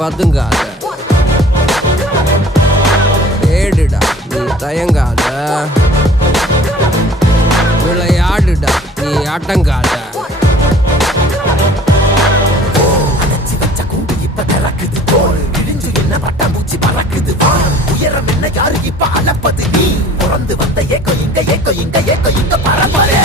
பதுங்காத, தேடுடா நீ தயங்காத, விளையாடுடா நீ அடங்காத. உயரம் என்ன யாரு இப்ப அளப்பது? நீ பிறந்து வந்த ஏக்கோ இங்க பரம்பரை.